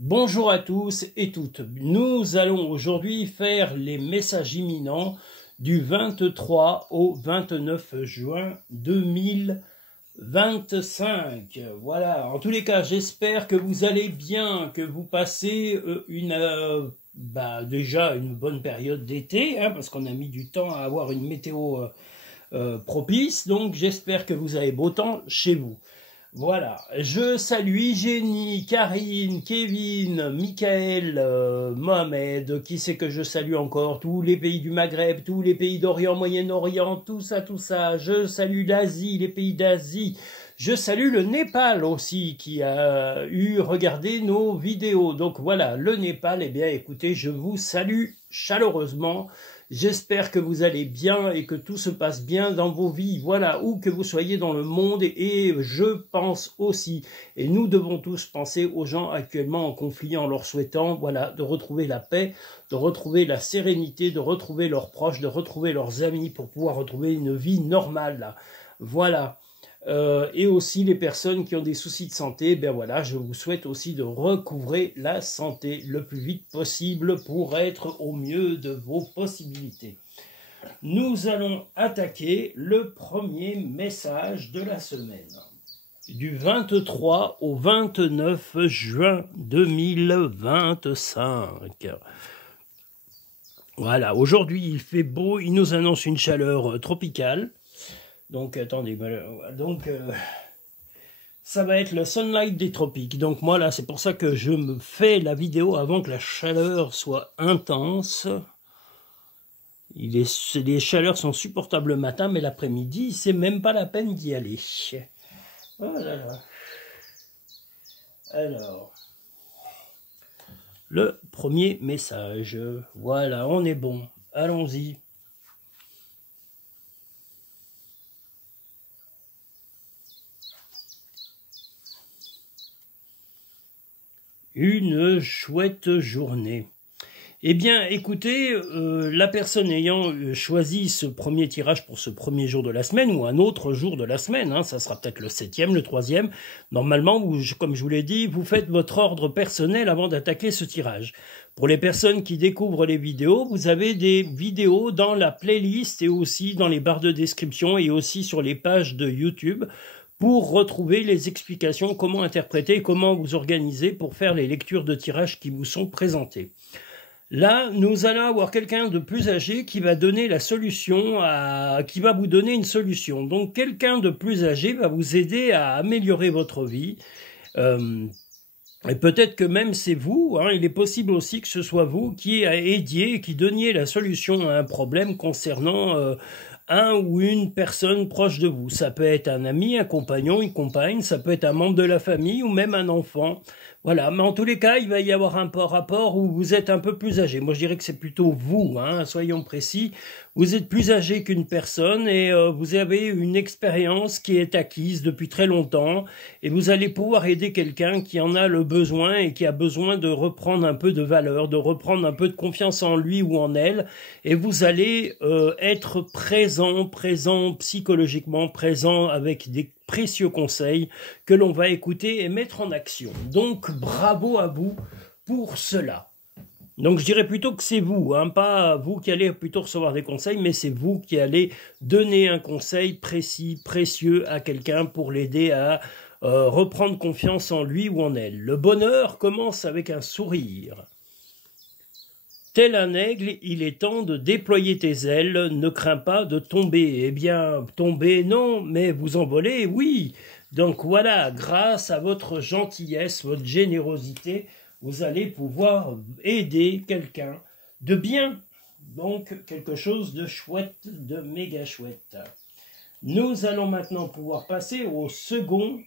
Bonjour à tous et toutes. Nous allons aujourd'hui faire les messages imminents du 23 au 29 juin 2025. Voilà, en tous les cas, j'espère que vous allez bien, que vous passez déjà une bonne période d'été, parce qu'on a mis du temps à avoir une météo propice, donc j'espère que vous avez beau temps chez vous. Voilà, je salue Jenny, Karine, Kevin, Michael, Mohamed, qui c'est que je salue encore, tous les pays du Maghreb, tous les pays d'Orient, Moyen-Orient, tout ça, je salue l'Asie, les pays d'Asie, je salue le Népal aussi, qui a regardé nos vidéos, donc voilà, le Népal, eh bien écoutez, je vous salue chaleureusement. J'espère que vous allez bien et que tout se passe bien dans vos vies, voilà, où que vous soyez dans le monde, et je pense aussi, et nous devons tous penser aux gens actuellement en conflit, en leur souhaitant, voilà, de retrouver la paix, de retrouver la sérénité, de retrouver leurs proches, de retrouver leurs amis pour pouvoir retrouver une vie normale, là. Voilà. Et aussi les personnes qui ont des soucis de santé, ben voilà, je vous souhaite aussi de recouvrer la santé le plus vite possible pour être au mieux de vos possibilités. Nous allons attaquer le premier message de la semaine, du 23 au 29 juin 2025. Voilà, aujourd'hui il fait beau, il nous annonce une chaleur tropicale. Donc, attendez, ça va être le sunlight des tropiques. Donc, moi, là, c'est pour ça que je me fais la vidéo avant que la chaleur soit intense. Les chaleurs sont supportables le matin, mais l'après-midi, c'est même pas la peine d'y aller. Oh là là. Alors, le premier message. Voilà, on est bon. Allons-y. Une chouette journée. Eh bien, écoutez, la personne ayant choisi ce premier tirage pour ce premier jour de la semaine, ou un autre jour de la semaine, ça sera peut-être le 7e, le 3e, normalement, comme je vous l'ai dit, vous faites votre ordre personnel avant d'attaquer ce tirage. Pour les personnes qui découvrent les vidéos, vous avez des vidéos dans la playlist et aussi dans les barres de description et aussi sur les pages de YouTube, pour retrouver les explications, comment interpréter, comment vous organiser pour faire les lectures de tirage qui vous sont présentées. Là, nous allons avoir quelqu'un de plus âgé qui va donner la solution, qui va vous donner une solution. Donc, quelqu'un de plus âgé va vous aider à améliorer votre vie. Et peut-être que même c'est vous, il est possible aussi que ce soit vous qui aidiez, qui donniez la solution à un problème concernant un ou une personne proche de vous. Ça peut être un ami, un compagnon, une compagne, ça peut être un membre de la famille ou même un enfant. Voilà, mais en tous les cas, il va y avoir un rapport où vous êtes un peu plus âgé. Moi, je dirais que c'est plutôt vous, soyons précis. Vous êtes plus âgé qu'une personne et vous avez une expérience qui est acquise depuis très longtemps et vous allez pouvoir aider quelqu'un qui en a le besoin et qui a besoin de reprendre un peu de valeur, de reprendre un peu de confiance en lui ou en elle, et vous allez être présent psychologiquement, présent avec des précieux conseils que l'on va écouter et mettre en action. Donc, bravo à vous pour cela. Donc, je dirais plutôt que c'est vous, pas vous qui allez plutôt recevoir des conseils, mais c'est vous qui allez donner un conseil précis, précieux à quelqu'un pour l'aider à reprendre confiance en lui ou en elle. Le bonheur commence avec un sourire. Tel un aigle, il est temps de déployer tes ailes, ne crains pas de tomber. Eh bien, tomber, non, mais vous envoler, oui. Donc voilà, grâce à votre gentillesse, votre générosité, vous allez pouvoir aider quelqu'un de bien. Donc, quelque chose de chouette, de méga chouette. Nous allons maintenant pouvoir passer au second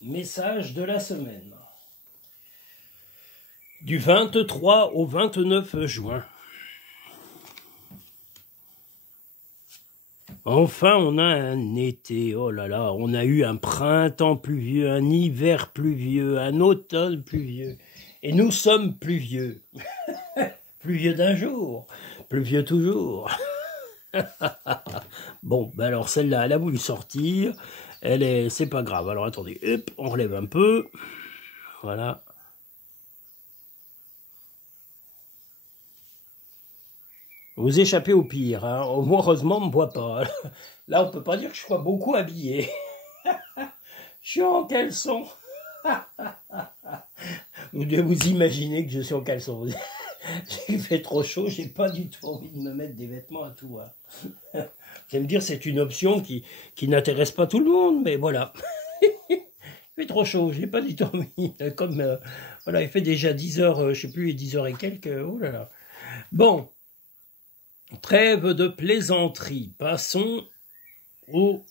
message de la semaine. Du 23 au 29 juin. Enfin, on a un été, oh là là, on a eu un printemps pluvieux, un hiver pluvieux, un automne pluvieux. Et nous sommes pluvieux. Pluvieux d'un jour, pluvieux toujours. Bon, ben alors celle-là, elle a voulu sortir. C'est pas grave. Alors attendez, hop, on relève un peu. Voilà. Vous échappez au pire, hein. Moi, heureusement, on ne me voit pas. Là, on peut pas dire que je sois beaucoup habillé. Je suis en caleçon. Vous devez vous imaginer que je suis en caleçon. Il fait trop chaud, j'ai pas du tout envie de me mettre des vêtements à tout. Hein. Vous allez me dire, c'est une option qui n'intéresse pas tout le monde, mais voilà. Il fait trop chaud, j'ai pas du tout envie. Comme, voilà, il fait déjà 10 heures, je sais plus, 10 heures et quelques. Oh là là. Bon, trêve de plaisanterie. Passons au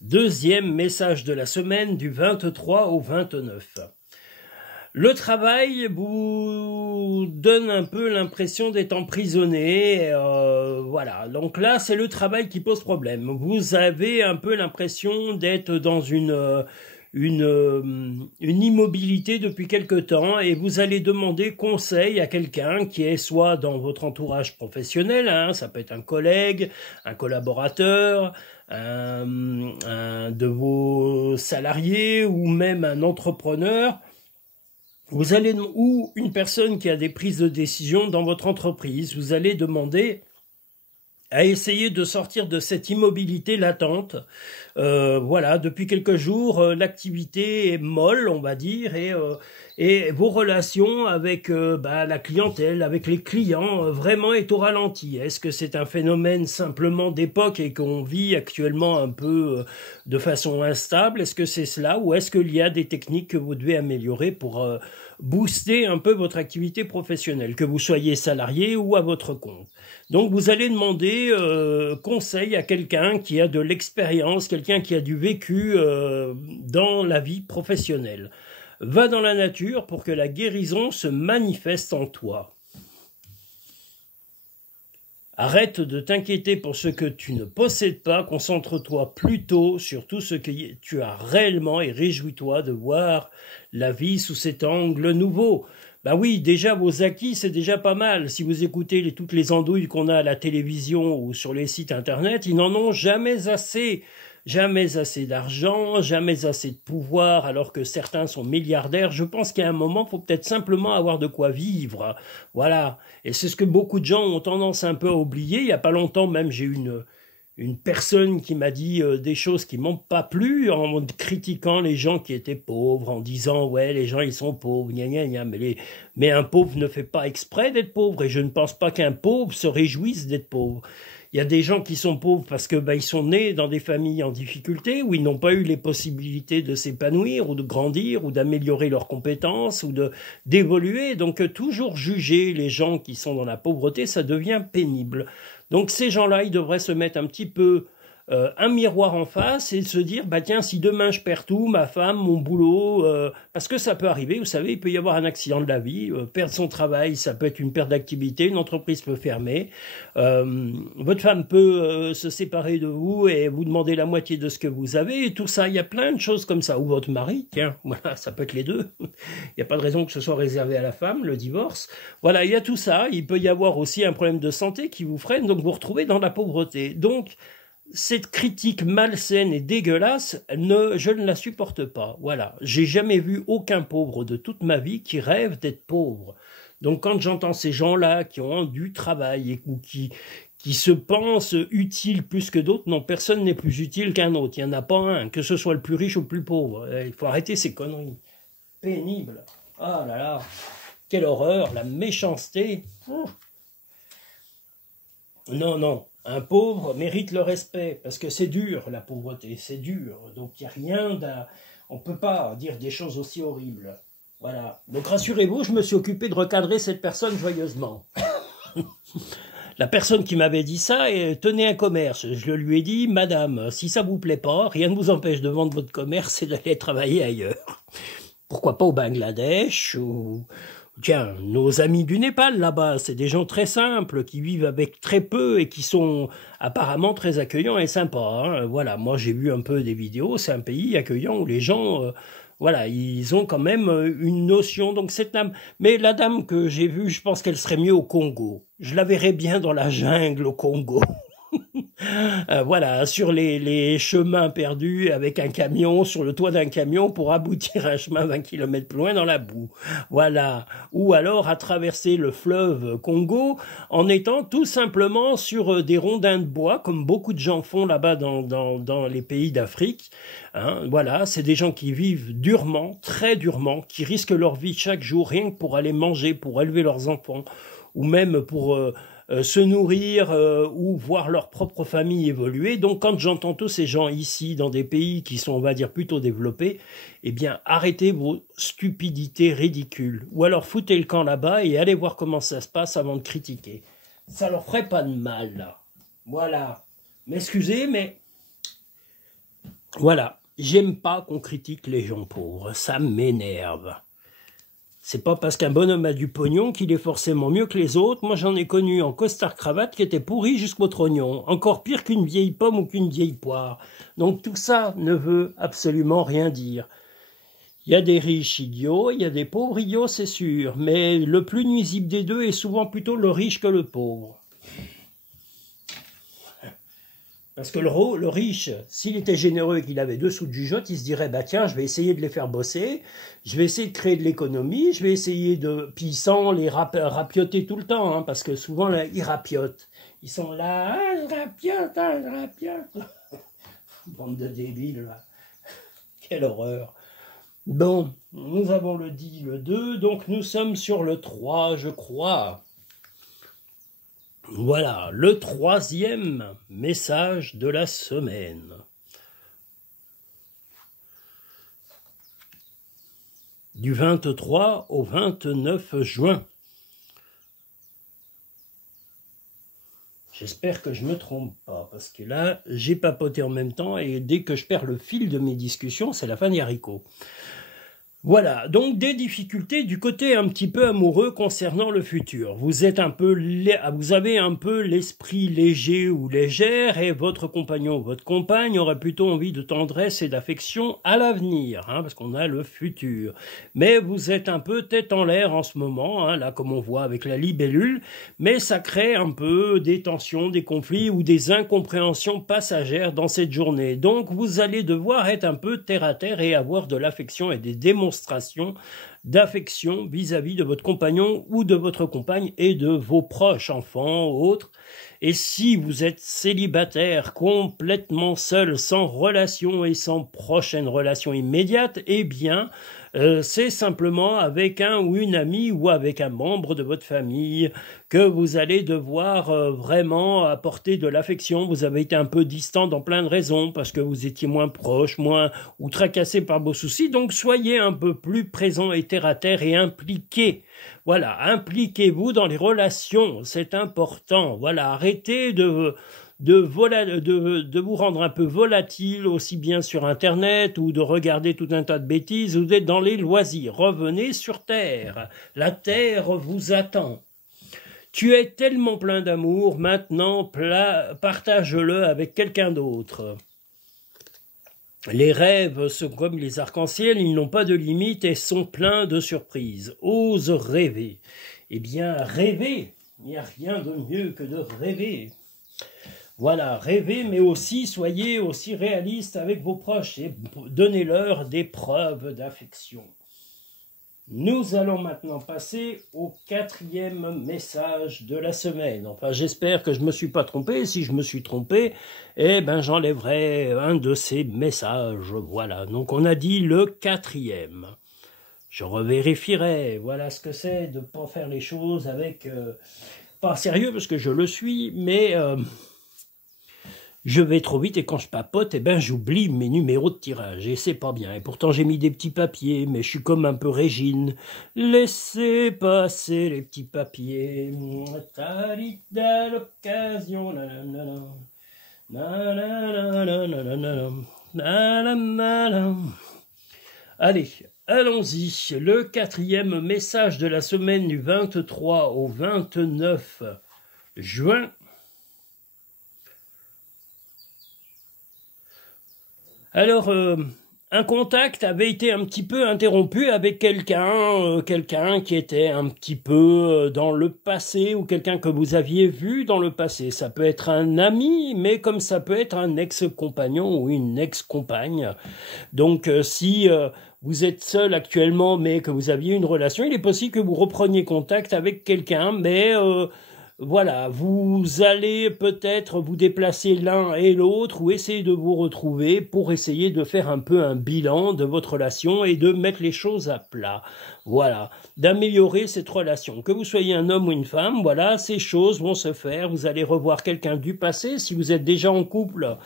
deuxième message de la semaine du 23 au 29. Le travail vous donne un peu l'impression d'être emprisonné, voilà. Donc là, c'est le travail qui pose problème. Vous avez un peu l'impression d'être dans une immobilité depuis quelque temps et vous allez demander conseil à quelqu'un qui est soit dans votre entourage professionnel, hein, ça peut être un collègue, un collaborateur, un de vos salariés ou même un entrepreneur. Vous allez, ou une personne qui a des prises de décision dans votre entreprise, vous allez demander à essayer de sortir de cette immobilité latente. Voilà, depuis quelques jours, l'activité est molle, on va dire, et vos relations avec la clientèle, avec les clients, vraiment est au ralenti. Est-ce que c'est un phénomène simplement d'époque et qu'on vit actuellement un peu de façon instable? Est-ce que c'est cela, ou est-ce qu'il y a des techniques que vous devez améliorer pour booster un peu votre activité professionnelle, que vous soyez salarié ou à votre compte? Donc vous allez demander conseil à quelqu'un qui a de l'expérience, quelqu'un qui a du vécu dans la vie professionnelle. Va dans la nature pour que la guérison se manifeste en toi. Arrête de t'inquiéter pour ce que tu ne possèdes pas, concentre-toi plutôt sur tout ce que tu as réellement et réjouis-toi de voir la vie sous cet angle nouveau. Ben oui, déjà vos acquis, c'est déjà pas mal. Si vous écoutez toutes les andouilles qu'on a à la télévision ou sur les sites internet, ils n'en ont jamais assez. Jamais assez d'argent, jamais assez de pouvoir, alors que certains sont milliardaires. Je pense qu'à un moment, il faut peut-être simplement avoir de quoi vivre. Voilà. Et c'est ce que beaucoup de gens ont tendance un peu à oublier. Il n'y a pas longtemps, même, j'ai eu une personne qui m'a dit des choses qui m'ont pas plu, en critiquant les gens qui étaient pauvres, en disant « ouais, les gens, ils sont pauvres, gna gna gna ». Mais un pauvre ne fait pas exprès d'être pauvre, et je ne pense pas qu'un pauvre se réjouisse d'être pauvre. Il y a des gens qui sont pauvres parce que ils sont nés dans des familles en difficulté, où ils n'ont pas eu les possibilités de s'épanouir ou de grandir ou d'améliorer leurs compétences ou d'évoluer. Donc toujours juger les gens qui sont dans la pauvreté, ça devient pénible. Donc ces gens-là, ils devraient se mettre un petit peu un miroir en face et se dire tiens, si demain je perds tout, ma femme, mon boulot, parce que ça peut arriver, vous savez, il peut y avoir un accident de la vie, perdre son travail, ça peut être une perte d'activité, une entreprise peut fermer, votre femme peut se séparer de vous et vous demander la moitié de ce que vous avez, et tout ça, il y a plein de choses comme ça, ou votre mari, tiens, voilà, ça peut être les deux, il n'y a pas de raison que ce soit réservé à la femme, le divorce, voilà, il y a tout ça, il peut y avoir aussi un problème de santé qui vous freine, donc vous vous retrouvez dans la pauvreté, donc cette critique malsaine et dégueulasse, je ne la supporte pas. Voilà, j'ai jamais vu aucun pauvre de toute ma vie qui rêve d'être pauvre. Donc quand j'entends ces gens-là qui ont du travail ou qui se pensent utiles plus que d'autres, non, personne n'est plus utile qu'un autre. Il n'y en a pas un, que ce soit le plus riche ou le plus pauvre. Il faut arrêter ces conneries. Pénible. Ah là là, quelle horreur, la méchanceté. Non, non. Un pauvre mérite le respect, parce que c'est dur, la pauvreté, c'est dur. Donc il n'y a rien on ne peut pas dire des choses aussi horribles. Voilà. Donc rassurez-vous, je me suis occupé de recadrer cette personne joyeusement. La personne qui m'avait dit ça tenait un commerce. Je lui ai dit, madame, si ça vous plaît pas, rien ne vous empêche de vendre votre commerce et d'aller travailler ailleurs. Pourquoi pas au Bangladesh ou... Tiens, nos amis du Népal, là-bas, c'est des gens très simples, qui vivent avec très peu et qui sont apparemment très accueillants et sympas. Hein. Voilà, moi j'ai vu un peu des vidéos, c'est un pays accueillant où les gens, voilà, ils ont quand même une notion. Donc cette dame, mais la dame que j'ai vue, je pense qu'elle serait mieux au Congo. Je la verrais bien dans la jungle au Congo. Voilà, sur les chemins perdus avec un camion, sur le toit d'un camion pour aboutir à un chemin 20 km plus loin dans la boue. Voilà. Ou alors à traverser le fleuve Congo en étant tout simplement sur des rondins de bois, comme beaucoup de gens font là-bas dans les pays d'Afrique. Hein, voilà, c'est des gens qui vivent durement, très durement, qui risquent leur vie chaque jour, rien que pour aller manger, pour élever leurs enfants, ou même pour se nourrir ou voir leur propre famille évoluer. Donc quand j'entends tous ces gens ici, dans des pays qui sont, on va dire, plutôt développés, eh bien arrêtez vos stupidités ridicules. Ou alors foutez le camp là-bas et allez voir comment ça se passe avant de critiquer. Ça leur ferait pas de mal, là. Voilà. M'excusez, mais voilà. J'aime pas qu'on critique les gens pauvres. Ça m'énerve. C'est pas parce qu'un bonhomme a du pognon qu'il est forcément mieux que les autres. Moi, j'en ai connu en costard-cravate qui était pourri jusqu'au trognon. Encore pire qu'une vieille pomme ou qu'une vieille poire. Donc tout ça ne veut absolument rien dire. Il y a des riches idiots, il y a des pauvres idiots, c'est sûr. Mais le plus nuisible des deux est souvent plutôt le riche que le pauvre. Parce que le riche, s'il était généreux et qu'il avait 2 sous de jugeote, il se dirait, bah tiens, je vais essayer de les faire bosser, je vais essayer de créer de l'économie, je vais essayer de... Puis sans les rapioter tout le temps, hein, parce que souvent, là, ils rapiotent. Ils sont là, ah, je rapiote. Bande de débiles, là. Quelle horreur. Bon, nous avons le 2, donc nous sommes sur le 3, je crois. Voilà, le 3e message de la semaine. Du 23 au 29 juin. J'espère que je ne me trompe pas, parce que là, j'ai papoté en même temps, et dès que je perds le fil de mes discussions, c'est la fin des haricots. Voilà, donc des difficultés du côté un petit peu amoureux concernant le futur. Vous avez un peu l'esprit léger ou légère et votre compagnon ou votre compagne aurait plutôt envie de tendresse et d'affection à l'avenir, hein, parce qu'on a le futur. Mais vous êtes un peu tête en l'air en ce moment, hein, là comme on voit avec la libellule, mais ça crée un peu des tensions, des conflits ou des incompréhensions passagères dans cette journée. Donc vous allez devoir être un peu terre à terre et avoir de l'affection et des démonstrations d'affection vis-à-vis de votre compagnon ou de votre compagne et de vos proches, enfants, autres. Et si vous êtes célibataire, complètement seul, sans relation et sans prochaine relation immédiate, eh bien, c'est simplement avec un ou une amie ou avec un membre de votre famille que vous allez devoir vraiment apporter de l'affection. Vous avez été un peu distant dans plein de raisons parce que vous étiez moins proche, moins ou tracassé par vos soucis. Donc soyez un peu plus présent et terre à terre et impliqué. Voilà, impliquez-vous dans les relations, c'est important. Voilà, arrêtez de vous rendre un peu volatile aussi bien sur Internet ou de regarder tout un tas de bêtises ou d'être dans les loisirs. Revenez sur Terre. La Terre vous attend. Tu es tellement plein d'amour, maintenant partage-le avec quelqu'un d'autre. Les rêves sont comme les arcs-en-ciel, ils n'ont pas de limite et sont pleins de surprises. Ose rêver. Eh bien, rêver, il n'y a rien de mieux que de rêver. Voilà, rêvez, mais aussi soyez aussi réaliste avec vos proches et donnez-leur des preuves d'affection. Nous allons maintenant passer au 4e message de la semaine. Enfin, j'espère que je ne me suis pas trompé. Si je me suis trompé, eh ben, j'enlèverai un de ces messages. Voilà, donc on a dit le 4e. Je revérifierai. Voilà ce que c'est de ne pas faire les choses avec... pas sérieux, parce que je le suis, mais... je vais trop vite et quand je papote, eh ben, j'oublie mes numéros de tirage et c'est pas bien. Et pourtant j'ai mis des petits papiers, mais je suis comme un peu Régine. Laissez passer les petits papiers. Tarita l'occasion. Allez, allons-y. Le 4e message de la semaine du 23 au 29 juin. Alors, un contact avait été un petit peu interrompu avec quelqu'un qui était un petit peu dans le passé ou quelqu'un que vous aviez vu dans le passé. Ça peut être un ami, mais comme ça peut être un ex-compagnon ou une ex-compagne. Donc si vous êtes seul actuellement mais que vous aviez une relation, il est possible que vous repreniez contact avec quelqu'un, mais voilà, vous allez peut-être vous déplacer l'un et l'autre ou essayer de vous retrouver pour essayer de faire un peu un bilan de votre relation et de mettre les choses à plat. Voilà, d'améliorer cette relation. Que vous soyez un homme ou une femme, voilà, ces choses vont se faire. Vous allez revoir quelqu'un du passé. Si vous êtes déjà en couple,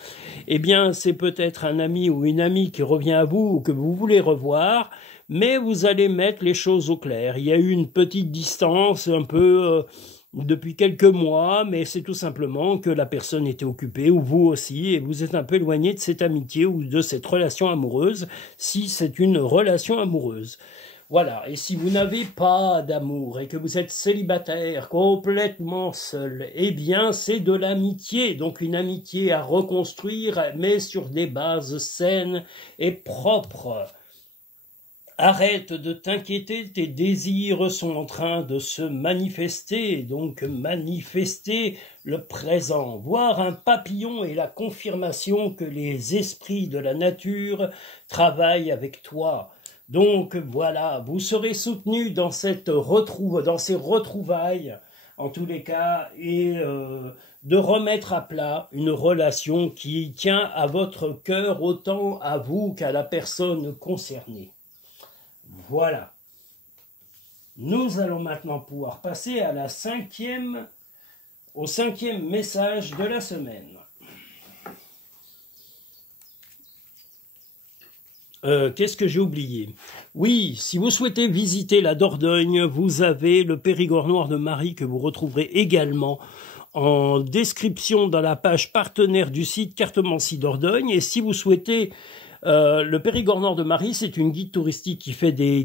eh bien, c'est peut-être un ami ou une amie qui revient à vous ou que vous voulez revoir. Mais vous allez mettre les choses au clair. Il y a eu une petite distance un peu depuis quelques mois, mais c'est tout simplement que la personne était occupée, ou vous aussi, et vous êtes un peu éloigné de cette amitié ou de cette relation amoureuse, si c'est une relation amoureuse. Voilà, et si vous n'avez pas d'amour et que vous êtes célibataire, complètement seul, eh bien c'est de l'amitié, donc une amitié à reconstruire, mais sur des bases saines et propres. Arrête de t'inquiéter, tes désirs sont en train de se manifester, donc manifester le présent. Voir un papillon est la confirmation que les esprits de la nature travaillent avec toi. Donc voilà, vous serez soutenu dans ces retrouvailles, en tous les cas, et de remettre à plat une relation qui tient à votre cœur autant à vous qu'à la personne concernée. Voilà. Nous allons maintenant pouvoir passer à au cinquième message de la semaine. Qu'est-ce que j'ai oublié? Oui, si vous souhaitez visiter la Dordogne, vous avez le Périgord noir de Marie que vous retrouverez également en description dans la page partenaire du site Cartomancie Dordogne. Et si vous souhaitez le Périgord nord de Marie, c'est une guide touristique qui fait des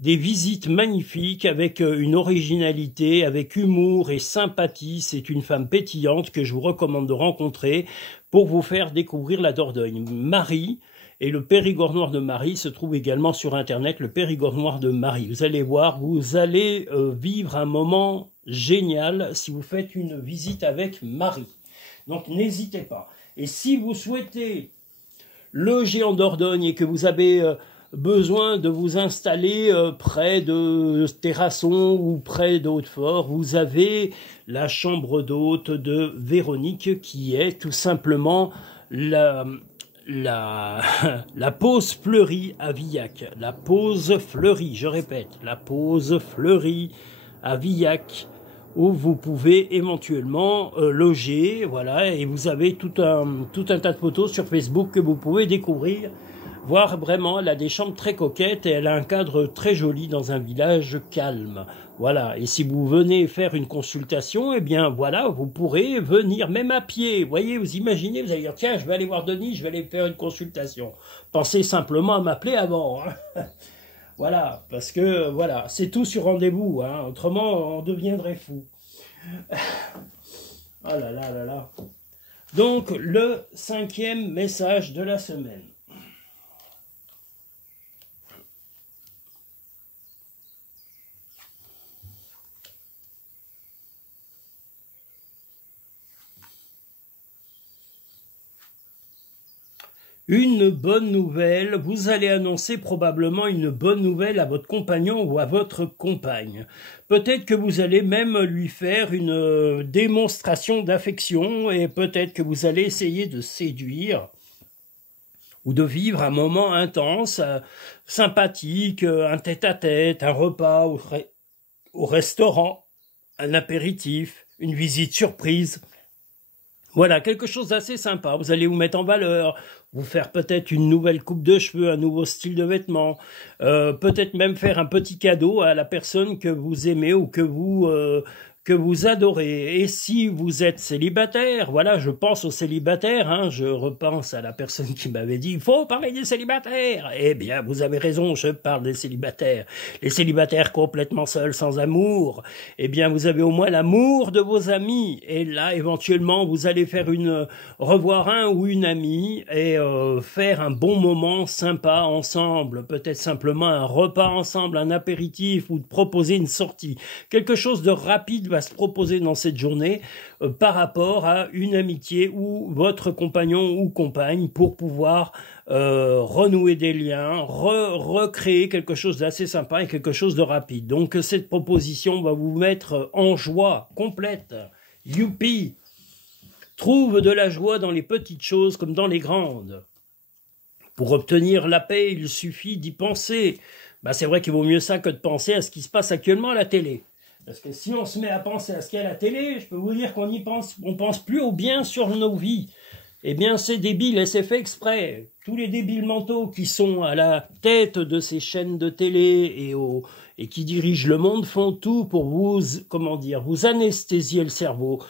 visites magnifiques avec une originalité, avec humour et sympathie. C'est une femme pétillante que je vous recommande de rencontrer pour vous faire découvrir la Dordogne. Marie et le Périgord noir de Marie se trouve également sur Internet, le Périgord noir de Marie. Vous allez voir, vous allez vivre un moment génial si vous faites une visite avec Marie. Donc n'hésitez pas. Et si vous souhaitez loger en Dordogne et que vous avez besoin de vous installer près de Terrasson ou près de Hautefort, vous avez la chambre d'hôte de Véronique qui est tout simplement la pause fleurie à Villac. La pause fleurie, je répète, la pause fleurie à Villac, où vous pouvez éventuellement loger, voilà, et vous avez tout un tas de photos sur Facebook que vous pouvez découvrir, voir vraiment. Elle a des chambres très coquettes et elle a un cadre très joli dans un village calme, voilà. Et si vous venez faire une consultation, eh bien voilà, vous pourrez venir même à pied, vous voyez, vous imaginez, vous allez dire tiens, je vais aller voir Denis, je vais aller faire une consultation. Pensez simplement à m'appeler avant, hein. Voilà, parce que voilà, c'est tout sur rendez-vous, hein, autrement on deviendrait fou. Oh là là là là. Donc le cinquième message de la semaine. Une bonne nouvelle, vous allez annoncer probablement une bonne nouvelle à votre compagnon ou à votre compagne. Peut-être que vous allez même lui faire une démonstration d'affection et peut-être que vous allez essayer de séduire ou de vivre un moment intense, sympathique, un tête-à-tête, un repas au restaurant, un apéritif, une visite surprise. Voilà, quelque chose d'assez sympa. Vous allez vous mettre en valeur, vous faire peut-être une nouvelle coupe de cheveux, un nouveau style de vêtements, peut-être même faire un petit cadeau à la personne que vous aimez ou que que vous adorez. Et si vous êtes célibataire, voilà, je pense aux célibataires, hein, je repense à la personne qui m'avait dit « il faut parler des célibataires ». Eh bien, vous avez raison, je parle des célibataires. Les célibataires complètement seuls, sans amour, eh bien, vous avez au moins l'amour de vos amis. Et là, éventuellement, vous allez faire revoir un ou une amie et faire un bon moment sympa ensemble, peut-être simplement un repas ensemble, un apéritif ou de proposer une sortie. Quelque chose de rapide va se proposer dans cette journée par rapport à une amitié ou votre compagnon ou compagne pour pouvoir renouer des liens, recréer quelque chose d'assez sympa et quelque chose de rapide. Donc cette proposition va vous mettre en joie complète. Youpi! Trouve de la joie dans les petites choses comme dans les grandes. Pour obtenir la paix, il suffit d'y penser. Ben, c'est vrai qu'il vaut mieux ça que de penser à ce qui se passe actuellement à la télé. Parce que si on se met à penser à ce qu'il y a à la télé, je peux vous dire qu'on y pense, on pense plus au bien sur nos vies. Eh bien, c'est débile et c'est fait exprès. Tous les débiles mentaux qui sont à la tête de ces chaînes de télé et qui dirigent le monde font tout pour vous, comment dire, vous anesthésier le cerveau.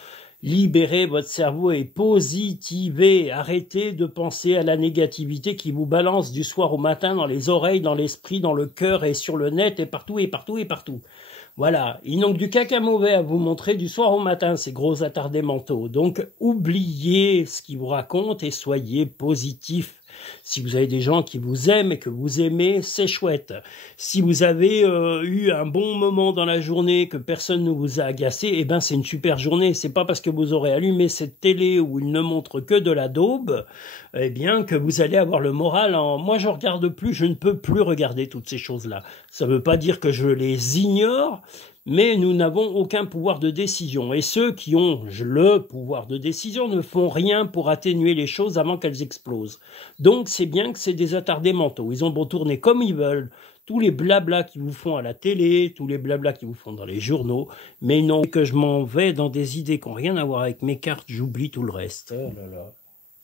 Libérez votre cerveau et positivez. Arrêtez de penser à la négativité qui vous balance du soir au matin dans les oreilles, dans l'esprit, dans le cœur et sur le net et partout et partout et partout. Voilà, ils n'ont que du caca mauvais à vous montrer du soir au matin, ces gros attardés mentaux. Donc, oubliez ce qu'ils vous racontent et soyez positifs. Si vous avez des gens qui vous aiment et que vous aimez, c'est chouette. Si vous avez eu un bon moment dans la journée, que personne ne vous a agacé, eh ben c'est une super journée. C'est pas parce que vous aurez allumé cette télé où il ne montre que de la daube, eh bien que vous allez avoir le moral en... Moi, je regarde plus, je ne peux plus regarder toutes ces choses-là. Ça ne veut pas dire que je les ignore, mais nous n'avons aucun pouvoir de décision. Et ceux qui ont le pouvoir de décision ne font rien pour atténuer les choses avant qu'elles explosent. Donc c'est bien que c'est des attardés mentaux. Ils ont beau tourner comme ils veulent, tous les blablas qu'ils vous font à la télé, tous les blablas qu'ils vous font dans les journaux, mais non que je m'en vais dans des idées qui n'ont rien à voir avec mes cartes, j'oublie tout le reste. Oh là là.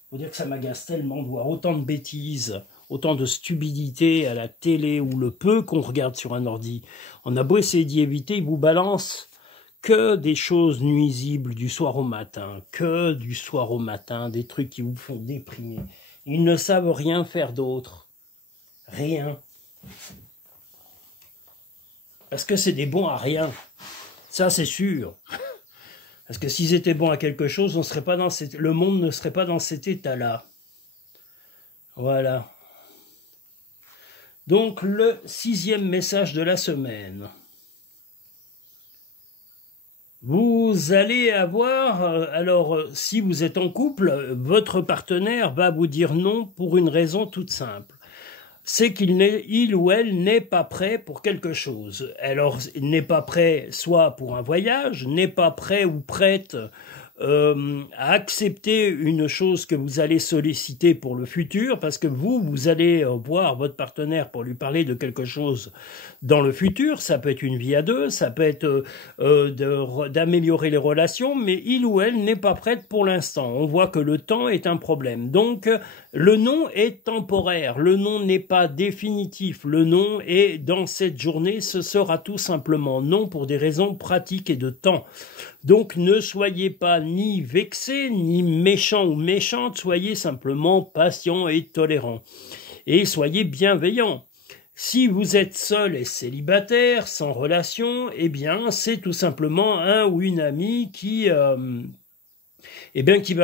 Faut dire que ça m'agace tellement de voir autant de bêtises, autant de stupidité à la télé ou le peu qu'on regarde sur un ordi. On a beau essayer d'y éviter, ils vous balancent que des choses nuisibles du soir au matin, que du soir au matin, des trucs qui vous font déprimer. Ils ne savent rien faire d'autre. Rien. Parce que c'est des bons à rien. Ça, c'est sûr. Parce que s'ils étaient bons à quelque chose, on serait pas dans le monde ne serait pas dans cet état-là. Voilà. Donc, le 6e message de la semaine. Vous allez avoir, alors si vous êtes en couple, votre partenaire va vous dire non pour une raison toute simple. C'est il ou elle n'est pas prêt pour quelque chose. Alors, il n'est pas prêt soit pour un voyage, n'est pas prêt ou prête à accepter une chose que vous allez solliciter pour le futur, parce que vous allez voir votre partenaire pour lui parler de quelque chose dans le futur. Ça peut être une vie à deux, ça peut être d'améliorer les relations, mais il ou elle n'est pas prête pour l'instant. On voit que le temps est un problème. Donc, le non est temporaire, le non n'est pas définitif, le non est dans cette journée, ce sera tout simplement non pour des raisons pratiques et de temps. Donc ne soyez pas ni vexés, ni méchants ou méchantes, soyez simplement patients et tolérants. Et soyez bienveillants. Si vous êtes seul et célibataire, sans relation, eh bien c'est tout simplement un ou une amie qui va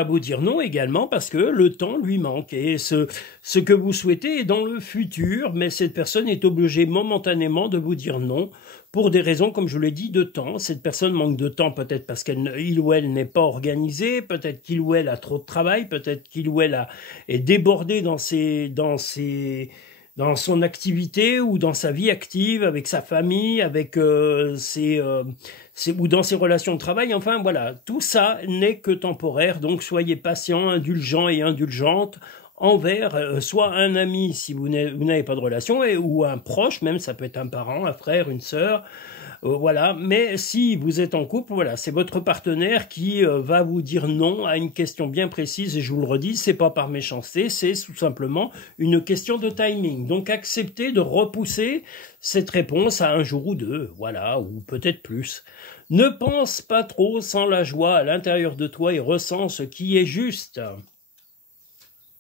vous dire non également parce que le temps lui manque. Et ce que vous souhaitez est dans le futur, mais cette personne est obligée momentanément de vous dire non pour des raisons, comme je vous l'ai dit, de temps. Cette personne manque de temps peut-être parce qu'il ou elle n'est pas organisé, peut-être qu'il ou elle a trop de travail, peut-être qu'il ou elle est débordé dans son activité ou dans sa vie active, avec sa famille, avec ou dans ses relations de travail. Enfin voilà, tout ça n'est que temporaire, donc soyez patients, indulgents et indulgentes envers soit un ami si vous n'avez pas de relation, ou un proche, même ça peut être un parent, un frère, une sœur, Voilà, mais si vous êtes en couple, voilà, c'est votre partenaire qui va vous dire non à une question bien précise, et je vous le redis, c'est pas par méchanceté, c'est tout simplement une question de timing. Donc acceptez de repousser cette réponse à un jour ou deux, voilà, ou peut-être plus. Ne pense pas trop sans la joie à l'intérieur de toi et ressens ce qui est juste.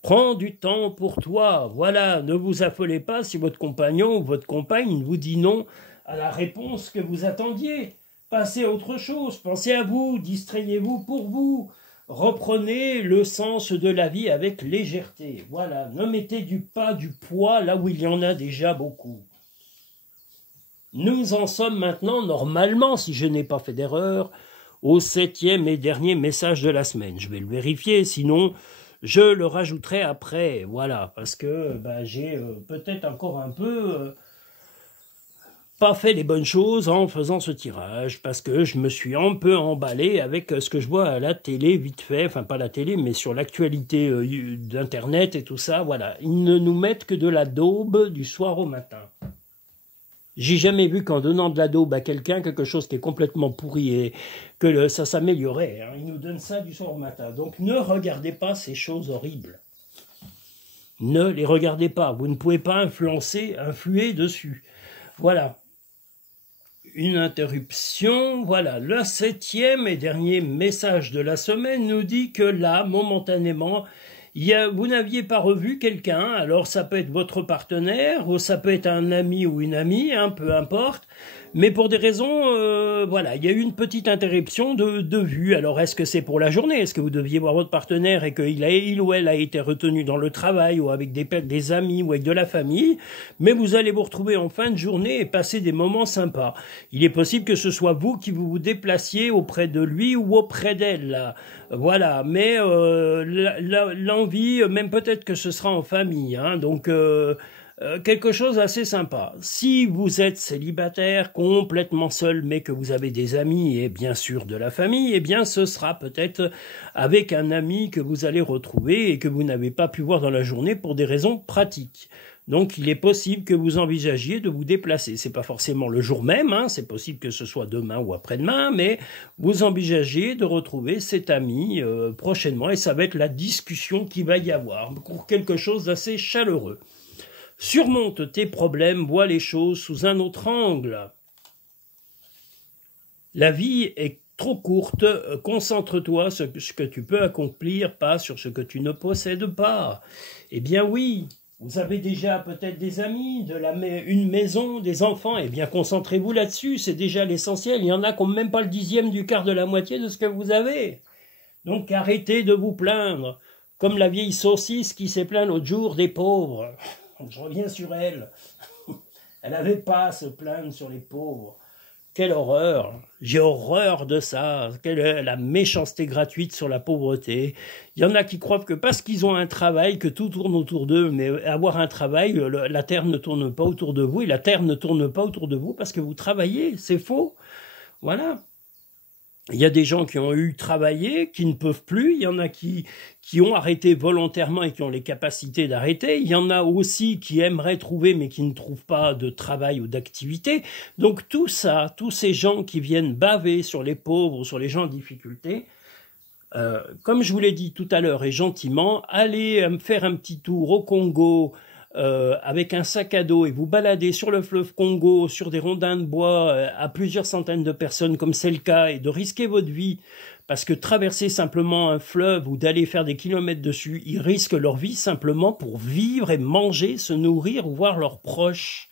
Prends du temps pour toi, voilà, ne vous affolez pas si votre compagnon ou votre compagne vous dit non à la réponse que vous attendiez. Passez à autre chose, pensez à vous, distrayez-vous pour vous. Reprenez le sens de la vie avec légèreté. Voilà, ne mettez pas du poids là où il y en a déjà beaucoup. Nous en sommes maintenant, normalement, si je n'ai pas fait d'erreur, au 7e et dernier message de la semaine. Je vais le vérifier, sinon je le rajouterai après. Voilà, parce que j'ai peut-être encore un peu pas fait les bonnes choses en faisant ce tirage, parce que je me suis un peu emballé avec ce que je vois à la télé vite fait, enfin pas la télé, mais sur l'actualité d'Internet et tout ça, voilà. Ils ne nous mettent que de la daube du soir au matin. J'ai jamais vu qu'en donnant de la daube à quelqu'un, quelque chose qui est complètement pourri et que ça s'améliorait. Hein. Ils nous donnent ça du soir au matin. Donc ne regardez pas ces choses horribles. Ne les regardez pas. Vous ne pouvez pas influer dessus. Voilà. Une interruption. Voilà. Le 7e et dernier message de la semaine nous dit que là, momentanément, vous n'aviez pas revu quelqu'un, alors ça peut être votre partenaire, ou ça peut être un ami ou une amie, hein, peu importe, mais pour des raisons, voilà, il y a eu une petite interruption de vue. Alors est-ce que c'est pour la journée? Est-ce que vous deviez voir votre partenaire et qu'il ou elle a été retenu dans le travail ou avec des amis ou avec de la famille, mais vous allez vous retrouver en fin de journée et passer des moments sympas. Il est possible que ce soit vous qui vous déplaciez auprès de lui ou auprès d'elle, là. Voilà, mais l'envie, même peut-être que ce sera en famille, hein, donc quelque chose d'assez sympa. Si vous êtes célibataire, complètement seul, mais que vous avez des amis et bien sûr de la famille, eh bien ce sera peut-être avec un ami que vous allez retrouver et que vous n'avez pas pu voir dans la journée pour des raisons pratiques. Donc il est possible que vous envisagiez de vous déplacer. C'est pas forcément le jour même, hein, c'est possible que ce soit demain ou après-demain, mais vous envisagiez de retrouver cet ami prochainement et ça va être la discussion qu'il va y avoir pour quelque chose d'assez chaleureux. Surmonte tes problèmes, vois les choses sous un autre angle. La vie est trop courte, concentre-toi sur ce que tu peux accomplir, pas sur ce que tu ne possèdes pas. Eh bien oui. Vous avez déjà peut-être des amis, une maison, des enfants, eh bien concentrez-vous là-dessus, c'est déjà l'essentiel. Il y en a qui n'ont même pas le dixième du quart de la moitié de ce que vous avez. Donc arrêtez de vous plaindre, comme la vieille saucisse qui s'est plainte l'autre jour des pauvres. Je reviens sur elle. Elle n'avait pas à se plaindre sur les pauvres. Quelle horreur! J'ai horreur de ça. Quelle est la méchanceté gratuite sur la pauvreté. Il y en a qui croient que parce qu'ils ont un travail, que tout tourne autour d'eux. Mais avoir un travail, la terre ne tourne pas autour de vous et la terre ne tourne pas autour de vous parce que vous travaillez. C'est faux. Voilà. Il y a des gens qui ont eu travaillé, qui ne peuvent plus. Il y en a qui ont arrêté volontairement et qui ont les capacités d'arrêter. Il y en a aussi qui aimeraient trouver mais qui ne trouvent pas de travail ou d'activité. Donc tout ça, tous ces gens qui viennent baver sur les pauvres ou sur les gens en difficulté, comme je vous l'ai dit tout à l'heure et gentiment, allez faire un petit tour au Congo, avec un sac à dos et vous baladez sur le fleuve Congo, sur des rondins de bois à plusieurs centaines de personnes comme c'est le cas et de risquer votre vie parce que traverser simplement un fleuve ou d'aller faire des kilomètres dessus, ils risquent leur vie simplement pour vivre et manger, se nourrir ou voir leurs proches.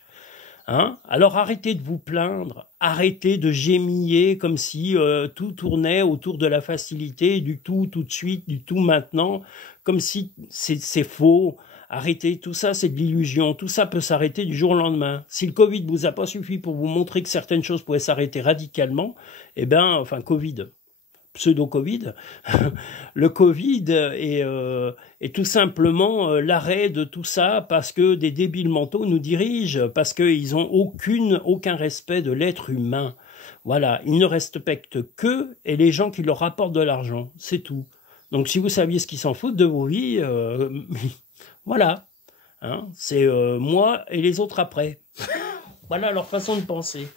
Hein? Alors arrêtez de vous plaindre, arrêtez de gémiller comme si tout tournait autour de la facilité, du tout de suite, du tout maintenant, comme si c'est faux. Arrêtez, tout ça c'est de l'illusion, tout ça peut s'arrêter du jour au lendemain. Si le Covid vous a pas suffi pour vous montrer que certaines choses pouvaient s'arrêter radicalement, eh ben, enfin Covid, pseudo-Covid, le Covid est tout simplement l'arrêt de tout ça parce que des débiles mentaux nous dirigent, parce qu'ils n'ont aucun respect de l'être humain. Voilà, ils ne respectent qu'eux et les gens qui leur rapportent de l'argent, c'est tout. Donc si vous saviez ce qu'ils s'en foutent de vos vies, voilà, hein, c'est moi et les autres après. Voilà leur façon de penser.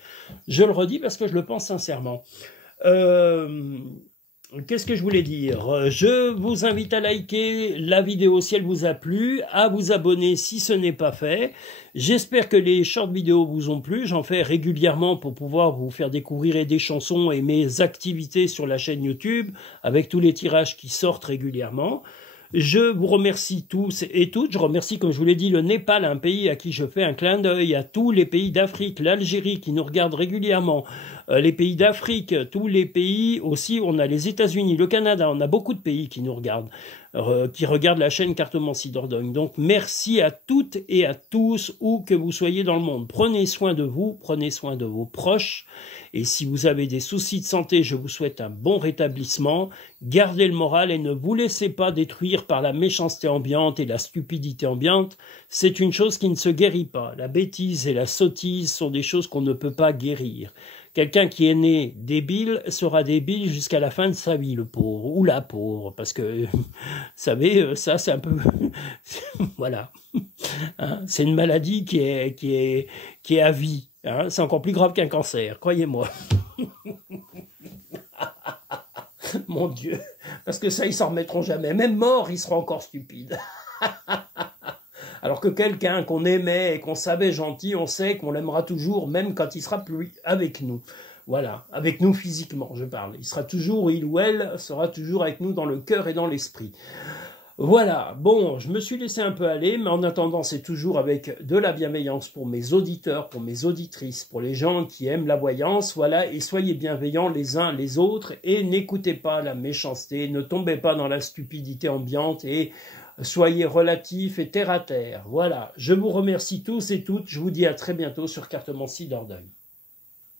Je le redis parce que je le pense sincèrement. Euh, Qu'est-ce que je voulais dire? Je vous invite à liker la vidéo si elle vous a plu, à vous abonner si ce n'est pas fait. J'espère que les short vidéos vous ont plu. J'en fais régulièrement pour pouvoir vous faire découvrir des chansons et mes activités sur la chaîne YouTube, avec tous les tirages qui sortent régulièrement. Je vous remercie tous et toutes. Je remercie, comme je vous l'ai dit, le Népal, un pays à qui je fais un clin d'œil, à tous les pays d'Afrique, l'Algérie qui nous regardent régulièrement, les pays d'Afrique, tous les pays aussi, on a les États-Unis, le Canada, on a beaucoup de pays qui nous regardent, qui regardent la chaîne Cartomancie Dordogne. Donc merci à toutes et à tous, où que vous soyez dans le monde. Prenez soin de vous, prenez soin de vos proches. Et si vous avez des soucis de santé, je vous souhaite un bon rétablissement. Gardez le moral et ne vous laissez pas détruire par la méchanceté ambiante et la stupidité ambiante. C'est une chose qui ne se guérit pas. La bêtise et la sottise sont des choses qu'on ne peut pas guérir. Quelqu'un qui est né débile sera débile jusqu'à la fin de sa vie, le pauvre, ou la pauvre, parce que, vous savez, ça c'est un peu... voilà. Hein, c'est une maladie qui est à vie. Hein, c'est encore plus grave qu'un cancer, croyez-moi. Mon Dieu, parce que ça, ils s'en remettront jamais. Même mort, ils seront encore stupides. Alors que quelqu'un qu'on aimait et qu'on savait gentil, on sait qu'on l'aimera toujours, même quand il sera plus avec nous. Voilà, avec nous physiquement, je parle. Il sera toujours, il ou elle sera toujours avec nous dans le cœur et dans l'esprit. Voilà, bon, je me suis laissé un peu aller, mais en attendant, c'est toujours avec de la bienveillance pour mes auditeurs, pour mes auditrices, pour les gens qui aiment la voyance, voilà, et soyez bienveillants les uns les autres, et n'écoutez pas la méchanceté, ne tombez pas dans la stupidité ambiante, et soyez relatifs et terre à terre. Voilà, je vous remercie tous et toutes, je vous dis à très bientôt sur Cartomancie Dordogne.